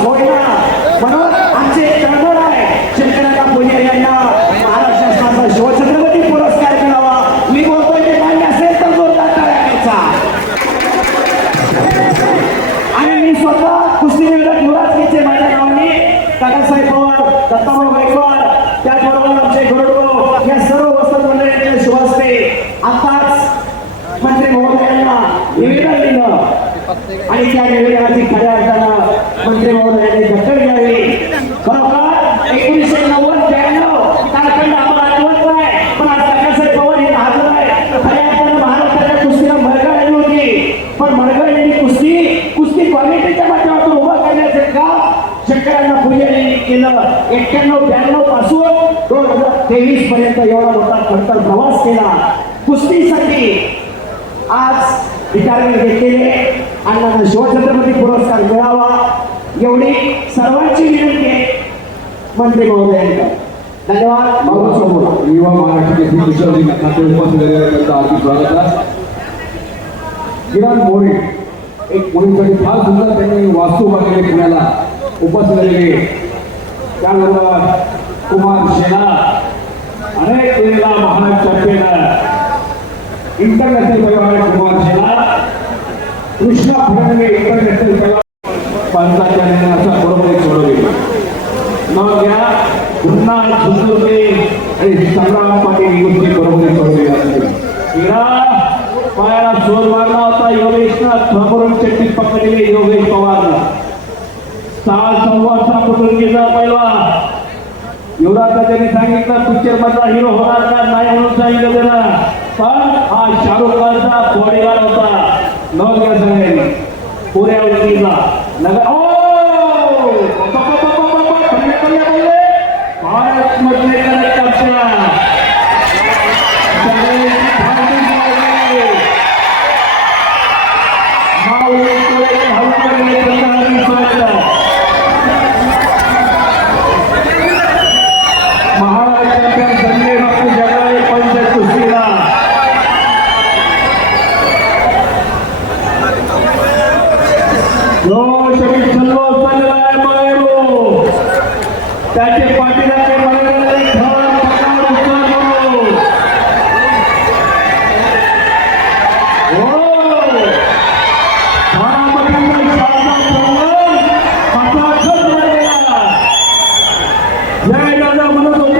होईना म्हणून आमचे तळमळ आहे शंकरदा पुजारी यांना महाराष्ट्र शासनाचा शिवछत्रपती पुरस्कार मिळावा मी बोलतोय ते मान्य असेल तर जोरदार टाळ्या आणि मी स्वतः कुस्ती निवडक युवराज माझ्या नावाने काकासाहेब पवार दत्ताभाऊ गायकवाड त्याचबरोबर आमचे गरुडभाऊ या सर्व वस्त्र मंडळींच्या शुभास्ते आताच मंत्री महोदयांना आणि त्या निवेदनाची खऱ्या अर्थानं मंत्री महोदयांनी दखल घ्यावी. बरोबर एकोणीसशे नव्वद ब्याण्णव कालखंड आम्हाला आठवत नाही पण आज काकासाहेब पवार हे हजर आहे. खऱ्या अर्थानं महाराष्ट्राच्या कुस्तीला मळगा आली होती. पण मळगा यांनी कुस्ती कुस्ती क्वालिटीच्या माध्यमातून उभा करण्याचं काम शेतकऱ्यांना पुजारी यांनी केलं. एक्क्याण्णव ब्याण्णवपासून दोन हजार तेवीस पर्यंत एवढा मोठा खडतर प्रवास केला. कुस्तीसाठी आज रिटायरमेंट घेतलेले अण्णांना शिवछत्रपती पुरस्कार मिळावा. एवढी सर्वांची विनंती आहे. मंत्री महोदयांना धन्यवाद. भाऊ समोर. युवा महाराष्ट्र केसरी खाते उपस्थित असलेल्या हार्दिक स्वागत. आहे किरण मोरे एक मुलीसाठी फार सुंदर त्यांनी वास्तू बांधलेली पुण्याला उपस्थित झालेले कुमार शेना अनेक वेळेला महाराष्ट्र चॅम्पियन इंटरनॅशनल पैलवान कुमार शेना कृष्णा फडणवीस इंटरनॅशनल पैलवान पंचाचार्याने असा बरोबर एक मग या पुन्हा सुंदरते आणि संग्राम पाटील बरोबर पायाला जोर मारला होता योगेशनं समोरून चट्टी पकडलेले योगेश पवार. सहा संवादचा कुटुंबीचा पहिला. युवराजला त्यांनी सांगितलं पिक्चर मधला हिरो होणार नाही म्हणून सांगितलं त्यानं पण हा शाहरुख खानचा बॉडीगार्ड होता. नोंद घ्या पुऱ्या उलटीला नगर हताशच राहिलेला. जय दादा म्हणत होते